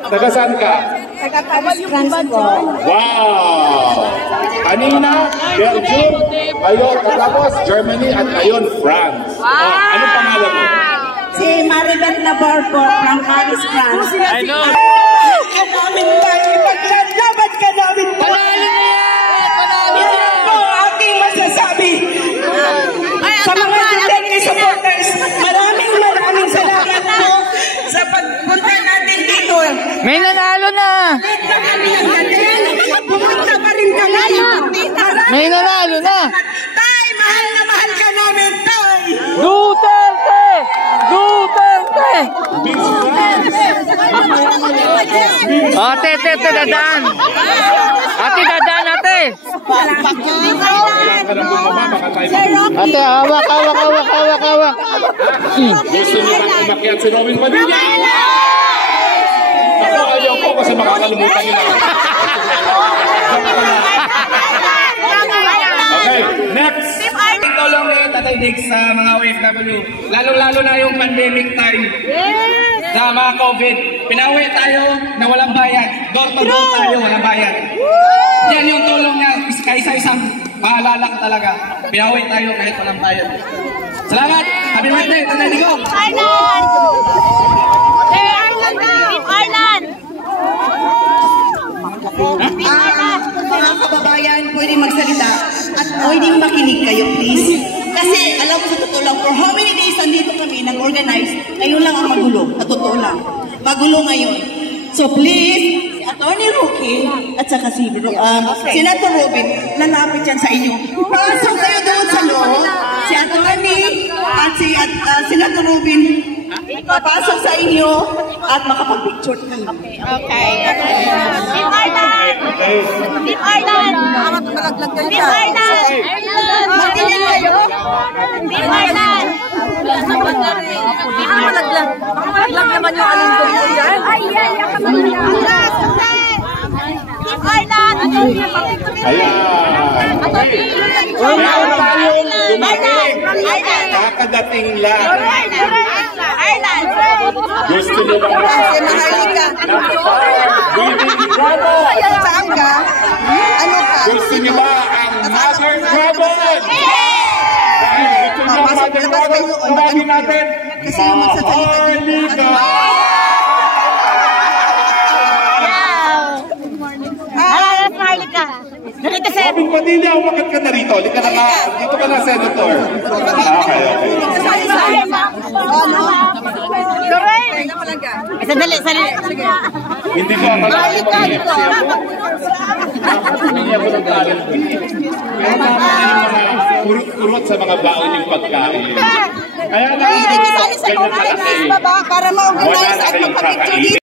Taga saan ka? Taga Paris, France po. Wow! Kanina, Belgium, ngayon katapos Germany at ngayon France. Oh, anong pangalan mo? Si Maribeth Labor po from Paris, France. I know. Kanamin tayo, ipaglaban ka namin po. Panalo na yan! Panalo na Yan po aking masasabi. Sa mga Duterte supporters, maraming salamat po sa pagpunta natin dito. May nanalo na! Pumunta pa rin ka ngayon. May nanalo na! Tay, mahal na mahal ka namin, Tay. Duterte! Duterte! Ate, dadaan! Ate, dadaan, ate! Ate, hawak! Gusto niyo bang umakyat si Robin Padilla? Ako ayaw ko kasi makakalimutan nila. Okay, next! Tulong ni Tatay Dick sa mga OFW. Lalo-lalo na yung pandemic time. Sa mga COVID. Pinawi tayo na walang bayad. Door to door tayo, walang bayad. Yan yung tulong niya. Kaisa-isang maalala ka talaga. Pinawi tayo kahit walang bayad. Salamat! Happy birthday, Tatay Dick! Ireland! Ireland! Mga kababayan, pwede magsalita at pwedeng makinig kayo, please. Kasi alam mo sa totoo lang, for how many days nandito kami nag-organize, ngayon lang ang magulo, sa totoo lang. Magulo ngayon. So please, si Atty. Roque at saka si Senator Robin, lalapit yan sa inyo. Pasok kayo doon sa loob. Si Atty. at si Senator Robin, papasok sa inyo at makapag-picture kami. Okay. Team Ireland! Team Ireland! Team Ireland! Magkinig kayo! Team Ireland! Malaglag naman yung anong doon yan. Ay, yan! Team Ireland! Ayan! Meron tayong dumating. Kakadating lang. Ireland! Gusto nyo bang Mahalika. Saan ka? Ano ka? Gusto nyo ba ang Mother Dragon? Dahil gusto nyo ang Mother Dragon, sabihin natin, Mahalika! Robin Padilla, umakit ka na rito. Dito ka na, Senator. Okay. Sandali. Hindi ko akalain mag-iip siya. Hindi ako ng talent. Pero mga kurot sa mga baon yung pagkain. Kaya lang, ganyan kalaki. Para ma-organize at magpapicture dito.